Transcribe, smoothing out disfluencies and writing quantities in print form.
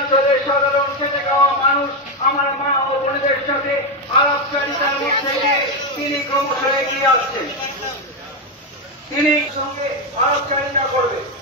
অঞ্চলের সাধারণ খেটে খাওয়া মানুষ আমার মা ও বোনদের সাথে আলাপচারিতার মধ্যে দিয়ে তিনি ক্রমশ এগিয়ে আসছেন। তিনি সঙ্গে আলাপচারিতা করবেন।